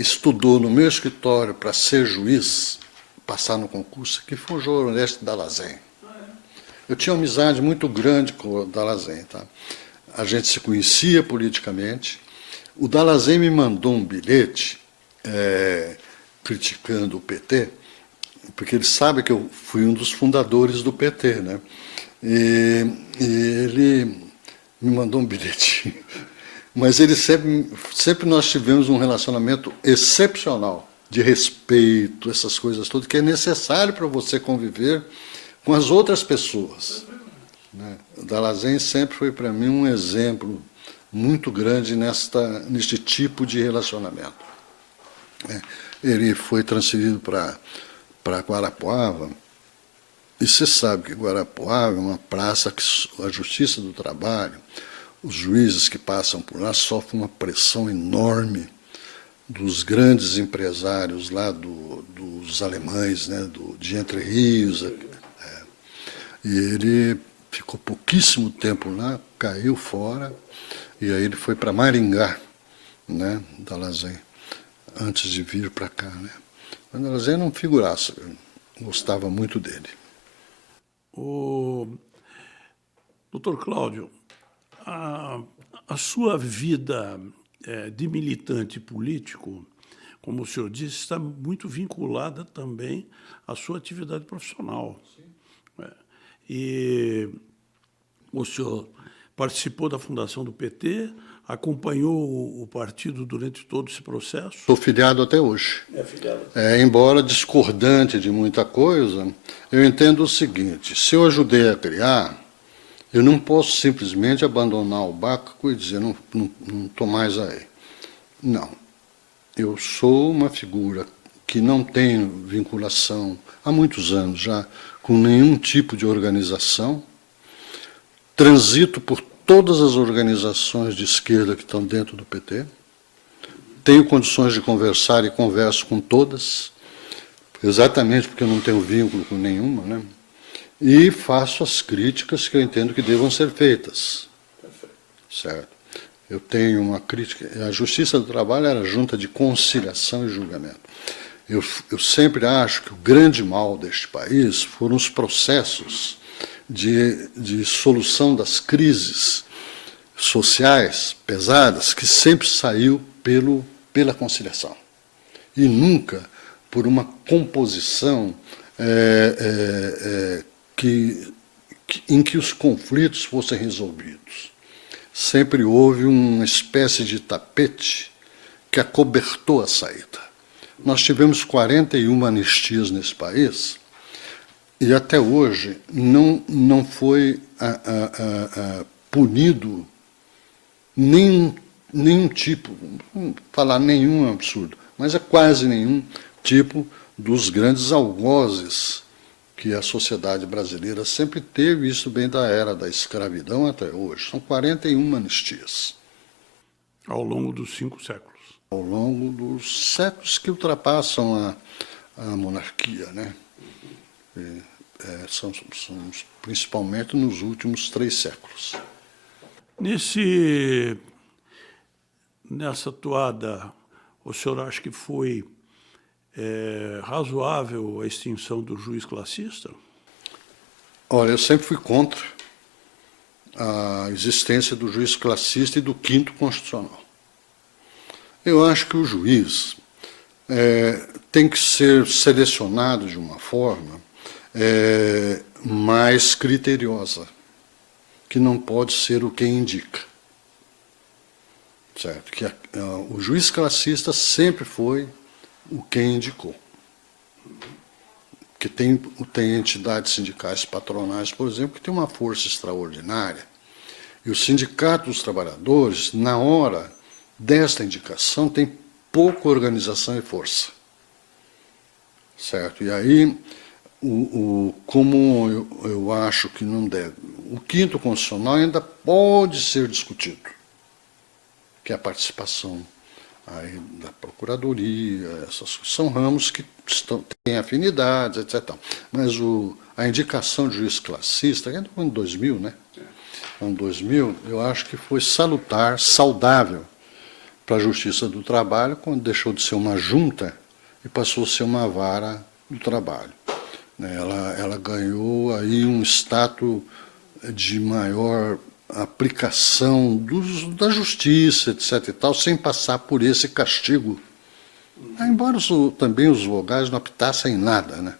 estudou no meu escritório para ser juiz, passar no concurso, que foi o João Ernesto Dallazen. Eu tinha uma amizade muito grande com o Dallazen, tá? A gente se conhecia politicamente. O Dallazen me mandou um bilhete criticando o PT, porque ele sabe que eu fui um dos fundadores do PT, né? E ele me mandou um bilhetinho. Mas ele sempre nós tivemos um relacionamento excepcional, de respeito, essas coisas todas, que é necessário para você conviver com as outras pessoas. Né? O Dallazen sempre foi para mim um exemplo muito grande neste tipo de relacionamento. Ele foi transferido para Guarapuava, e você sabe que Guarapuava é uma praça que a Justiça do Trabalho, os juízes que passam por lá sofrem uma pressão enorme dos grandes empresários lá, dos alemães, né, de Entre Rios. E ele ficou pouquíssimo tempo lá, caiu fora, e aí ele foi para Maringá, né, Dallazen, antes de vir para cá. Né. Mas Dallazen era um figuraço, eu gostava muito dele. Doutor Cláudio, a sua vida de militante político, como o senhor disse, está muito vinculada também à sua atividade profissional. E o senhor participou da fundação do PT, acompanhou o partido durante todo esse processo? Sou filiado até hoje. Filiado. Embora discordante de muita coisa, eu entendo o seguinte: se eu ajudei a criar, eu não posso simplesmente abandonar o barco e dizer, não estou mais aí. Não. Eu sou uma figura que não tem vinculação, há muitos anos já, com nenhum tipo de organização, transito por todas as organizações de esquerda que estão dentro do PT, tenho condições de conversar e converso com todas, exatamente porque eu não tenho vínculo com nenhuma, né? E faço as críticas que eu entendo que devam ser feitas. Certo? Eu tenho uma crítica. A Justiça do Trabalho era junta de conciliação e julgamento. Eu sempre acho que o grande mal deste país foram os processos de solução das crises sociais pesadas, que sempre saiu pela conciliação. E nunca por uma composição em que os conflitos fossem resolvidos. Sempre houve uma espécie de tapete que acobertou a saída. Nós tivemos 41 anistias nesse país e até hoje não foi punido nenhum tipo, não falar nenhum absurdo, mas é quase nenhum tipo dos grandes algozes que a sociedade brasileira sempre teve, isso bem da era da escravidão até hoje. São 41 anistias. Ao longo dos 5 séculos. Ao longo dos séculos que ultrapassam a monarquia, né? São principalmente nos últimos 3 séculos. Nessa toada, o senhor acha que foi razoável a extinção do juiz classista? Olha, eu sempre fui contra a existência do juiz classista e do 5º constitucional. Eu acho que o juiz tem que ser selecionado de uma forma mais criteriosa, que não pode ser o que indica. Certo? Que o juiz classista sempre foi o que indicou. Que tem entidades sindicais patronais, por exemplo, que tem uma força extraordinária. E o Sindicato dos Trabalhadores, na hora desta indicação, tem pouca organização e força. Certo? E aí, como eu acho que não deve, o 5º constitucional ainda pode ser discutido, que é a participação aí da Procuradoria, são ramos que têm afinidades, etc. Mas a indicação de juiz classista, ainda no ano 2000, né? No ano 2000, eu acho que foi salutar, saudável para a Justiça do Trabalho, quando deixou de ser uma junta e passou a ser uma vara do trabalho. Ela ganhou aí um status de maior aplicação da justiça, etc. e tal, sem passar por esse castigo. Embora também os vogais não apitassem em nada, né?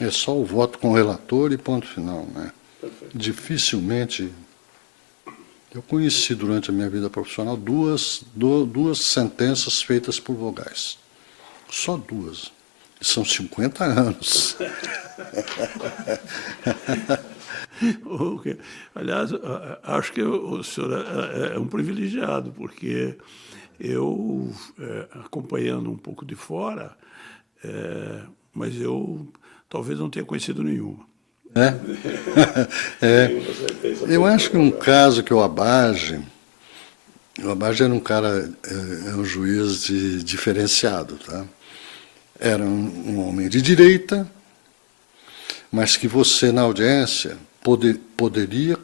É só o voto com o relator e ponto final, né? Dificilmente. Eu conheci durante a minha vida profissional duas sentenças feitas por vogais. Só 2. E são 50 anos. Aliás, acho que o senhor é um privilegiado, porque eu, acompanhando um pouco de fora, mas eu talvez não tenha conhecido nenhuma. Eu acho que um caso que o Abage era um cara, um juiz diferenciado, tá? Era um homem de direita, mas que você, na audiência, poderia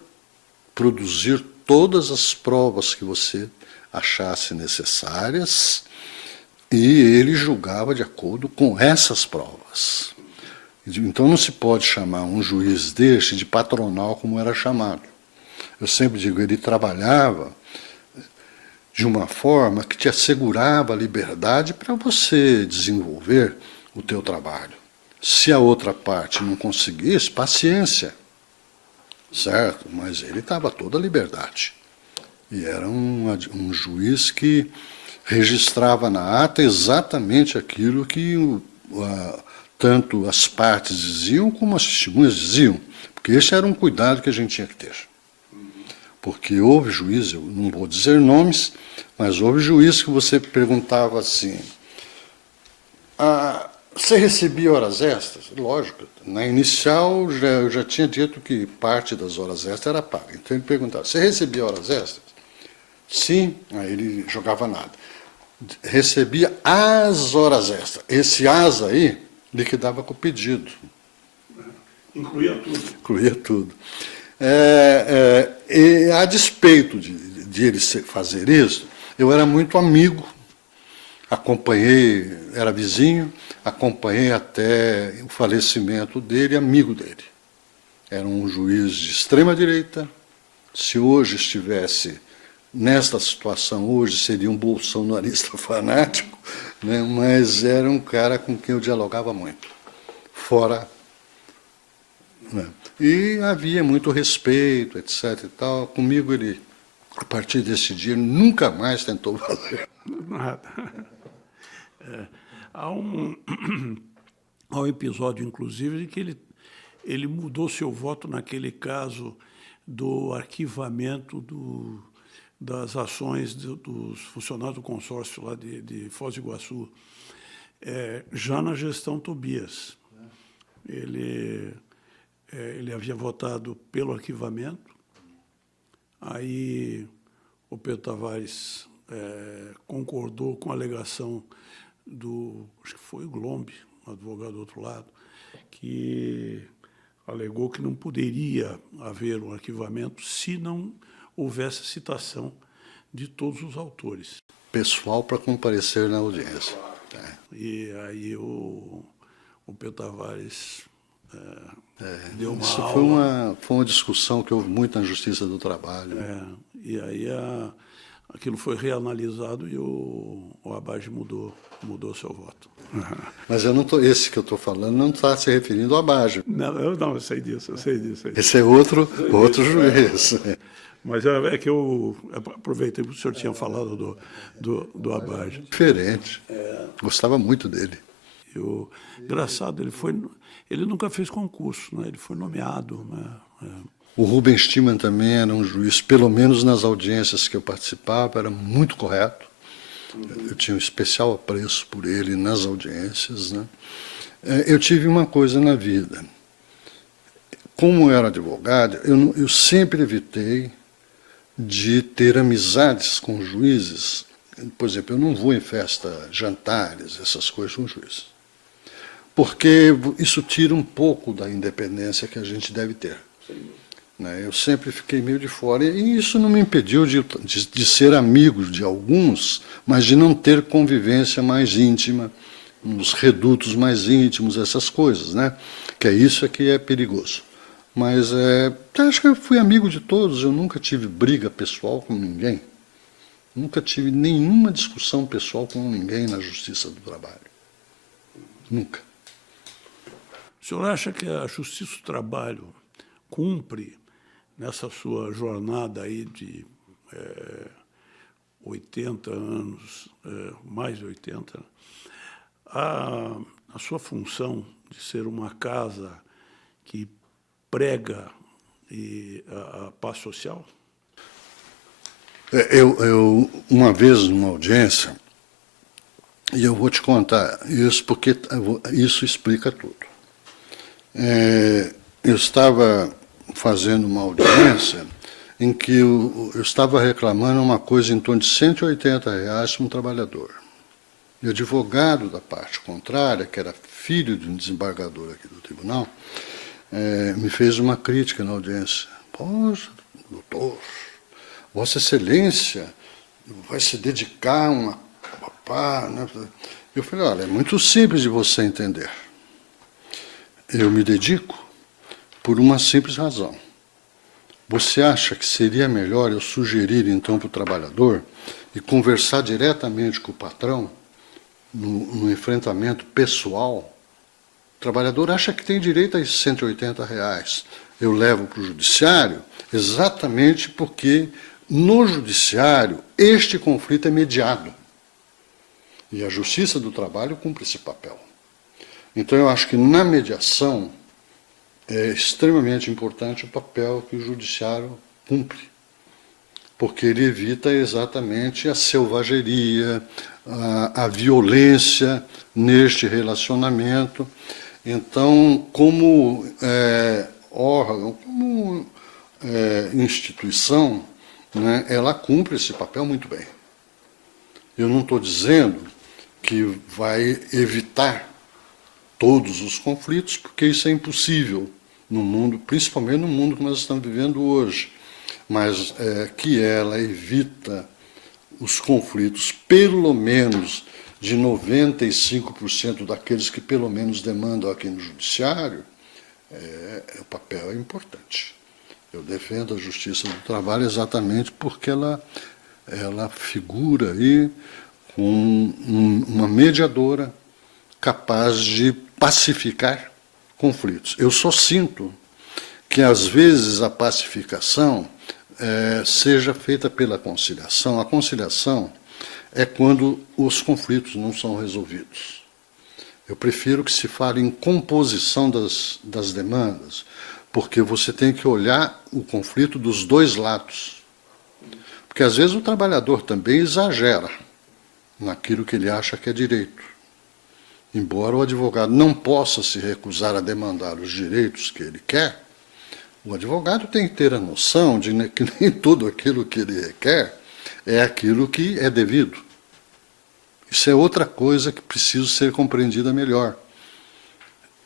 produzir todas as provas que você achasse necessárias e ele julgava de acordo com essas provas. Então não se pode chamar um juiz deste de patronal como era chamado. Eu sempre digo, ele trabalhava de uma forma que te assegurava a liberdade para você desenvolver o teu trabalho. Se a outra parte não conseguisse, paciência, certo? Mas ele estava toda a liberdade. E era um juiz que registrava na ata exatamente aquilo que tanto as partes diziam como as testemunhas diziam, porque esse era um cuidado que a gente tinha que ter. Porque houve juízes, eu não vou dizer nomes, mas houve juízes que você perguntava assim, você recebia horas extras? Lógico, na inicial eu já tinha dito que parte das horas extras era paga. Então ele perguntava, você recebia horas extras? Sim, aí ele jogava nada. Recebia as horas extras. Esse as aí liquidava com o pedido. Incluía tudo. Incluía tudo. E a despeito de ele fazer isso, eu era muito amigo, acompanhei, era vizinho, acompanhei até o falecimento dele, amigo dele. Era um juiz de extrema-direita. Se hoje estivesse nesta situação, hoje seria um bolsonarista fanático, né? Mas era um cara com quem eu dialogava muito, fora né? E havia muito respeito, etc. E tal. Comigo ele, a partir desse dia, nunca mais tentou fazer. Nada. Há há um episódio, inclusive, de que ele mudou seu voto naquele caso do arquivamento das ações dos funcionários do consórcio lá de Foz do Iguaçu, já na gestão Tobias. Ele havia votado pelo arquivamento, aí o Pedro Tavares concordou com a alegação acho que foi o Glombe, um advogado do outro lado, que alegou que não poderia haver um arquivamento se não houvesse citação de todos os autores. Pessoal para comparecer na audiência. E aí o Pedro Tavares deu uma Isso aula. foi uma discussão que houve muito na Justiça do Trabalho. E aí aquilo foi reanalisado e o Abage mudou seu voto. Mas esse que eu estou falando não está se referindo ao Abage. Não, eu sei disso. Esse é outro juiz. Mas é que eu aproveitei que o senhor tinha falado do Abage. Diferente. Gostava muito dele. Engraçado, ele nunca fez concurso, né? Ele foi nomeado. Né? O Rubens Stimann também era um juiz, pelo menos nas audiências que eu participava, era muito correto. Eu tinha um especial apreço por ele nas audiências, né? Eu tive uma coisa na vida. Como eu era advogado, eu sempre evitei de ter amizades com juízes. Por exemplo, eu não vou em festa, jantares, essas coisas com juízes. Porque isso tira um pouco da independência que a gente deve ter. Eu sempre fiquei meio de fora, e isso não me impediu de ser amigo de alguns, mas de não ter convivência mais íntima, nos redutos mais íntimos, essas coisas, né? Que isso que é perigoso. Mas acho que eu fui amigo de todos, eu nunca tive briga pessoal com ninguém, nunca tive nenhuma discussão pessoal com ninguém na Justiça do Trabalho. Nunca. O senhor acha que a Justiça do Trabalho cumpre, nessa sua jornada aí de 80 anos, mais de 80, a sua função de ser uma casa que prega a paz social? Eu uma vez, numa audiência, e eu vou te contar isso porque isso explica tudo. Eu estava fazendo uma audiência em que eu estava reclamando uma coisa em torno de R$180 para um trabalhador. E o advogado da parte contrária, que era filho de um desembargador aqui do tribunal, me fez uma crítica na audiência. Poxa, doutor, Vossa Excelência vai se dedicar a uma papá, né? Eu falei, olha, é muito simples de você entender. Eu me dedico por uma simples razão. Você acha que seria melhor eu sugerir, então, para o trabalhador e conversar diretamente com o patrão, no enfrentamento pessoal? O trabalhador acha que tem direito a esses R$180. Eu levo para o judiciário exatamente porque, no judiciário, este conflito é mediado. E a Justiça do Trabalho cumpre esse papel. Então, eu acho que na mediação é extremamente importante o papel que o judiciário cumpre, porque ele evita exatamente a selvageria, a violência neste relacionamento. Então, como órgão, como instituição, né, ela cumpre esse papel muito bem. Eu não estou dizendo que vai evitar todos os conflitos, porque isso é impossível no mundo, principalmente no mundo que nós estamos vivendo hoje, mas que ela evita os conflitos, pelo menos de 95% daqueles que pelo menos demandam aqui no judiciário, o papel é importante. Eu defendo a Justiça do Trabalho exatamente porque ela figura aí com uma mediadora capaz de pacificar conflitos. Eu só sinto que às vezes a pacificação seja feita pela conciliação. A conciliação é quando os conflitos não são resolvidos. Eu prefiro que se fale em composição das demandas, porque você tem que olhar o conflito dos dois lados. Porque às vezes o trabalhador também exagera naquilo que ele acha que é direito. Embora o advogado não possa se recusar a demandar os direitos que ele quer, o advogado tem que ter a noção de que nem tudo aquilo que ele requer é aquilo que é devido. Isso é outra coisa que precisa ser compreendida melhor.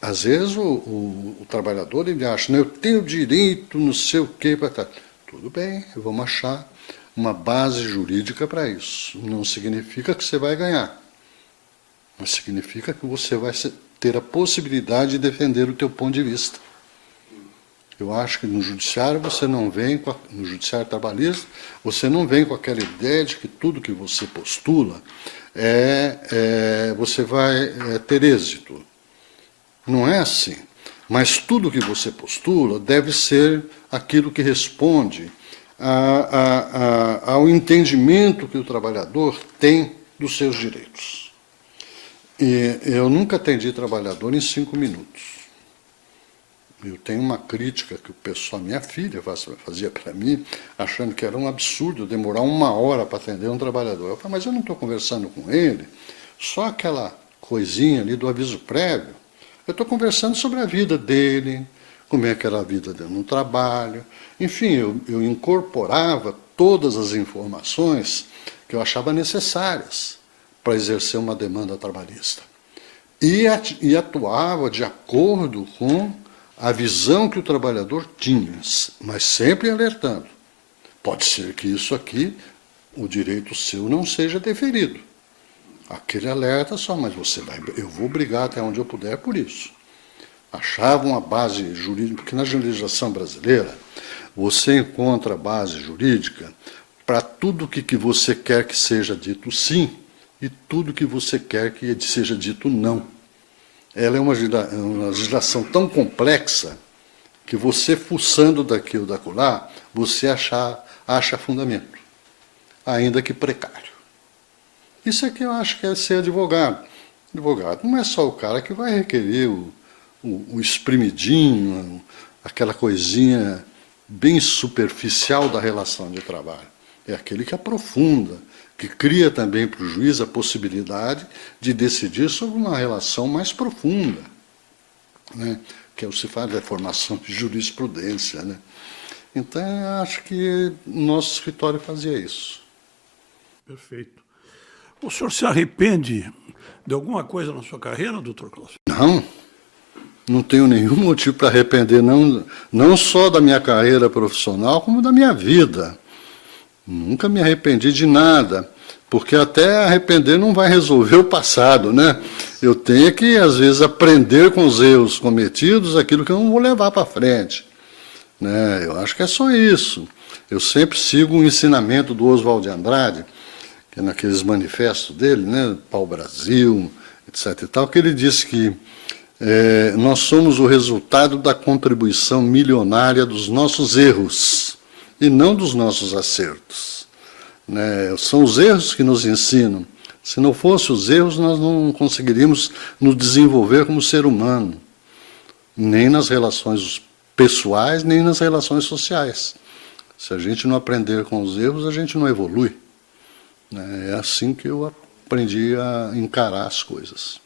Às vezes o trabalhador ele acha, eu tenho direito, não sei o quê, tudo bem, vamos achar uma base jurídica para isso. Não significa que você vai ganhar, mas significa que você vai ter a possibilidade de defender o teu ponto de vista. Eu acho que no judiciário você não vem, no judiciário trabalhista, você não vem com aquela ideia de que tudo que você postula você vai ter êxito. Não é assim. Mas tudo que você postula deve ser aquilo que responde ao entendimento que o trabalhador tem dos seus direitos. E eu nunca atendi trabalhador em 5 minutos. Eu tenho uma crítica que o pessoal, minha filha fazia para mim, achando que era um absurdo demorar 1 hora para atender um trabalhador. Eu falei, mas eu não estou conversando com ele, só aquela coisinha ali do aviso prévio. Eu estou conversando sobre a vida dele, como é que era a vida dele no trabalho. Enfim, eu incorporava todas as informações que eu achava necessárias para exercer uma demanda trabalhista. E atuava de acordo com a visão que o trabalhador tinha, mas sempre alertando. Pode ser que isso aqui, o direito seu não seja deferido. Aquele alerta só, mas eu vou brigar até onde eu puder por isso. Achava uma base jurídica, porque na legislação brasileira você encontra base jurídica para tudo que você quer que seja dito sim e tudo que você quer que seja dito não. Ela é uma legislação tão complexa que você, fuçando daqui ou dacolá, você acha fundamento, ainda que precário. Isso é que eu acho que é ser advogado. Advogado não é só o cara que vai requerer o espremidinho, aquela coisinha bem superficial da relação de trabalho. É aquele que aprofunda, que cria também para o juiz a possibilidade de decidir sobre uma relação mais profunda, né? Que se fala da formação de jurisprudência, né? Então, eu acho que o nosso escritório fazia isso. Perfeito. O senhor se arrepende de alguma coisa na sua carreira, doutor Cláudio? Não tenho nenhum motivo para arrepender, não só da minha carreira profissional, como da minha vida. Nunca me arrependi de nada, porque até arrepender não vai resolver o passado, né? Eu tenho que, às vezes, aprender com os erros cometidos aquilo que eu não vou levar para frente, né? Eu acho que é só isso. Eu sempre sigo o ensinamento do Oswald de Andrade, que é naqueles manifestos dele, né? Pau-Brasil, etc. e tal, que ele diz que nós somos o resultado da contribuição milionária dos nossos erros e não dos nossos acertos, né? São os erros que nos ensinam. Se não fossem os erros, nós não conseguiríamos nos desenvolver como ser humano, nem nas relações pessoais, nem nas relações sociais. Se a gente não aprender com os erros, a gente não evolui, né? É assim que eu aprendi a encarar as coisas.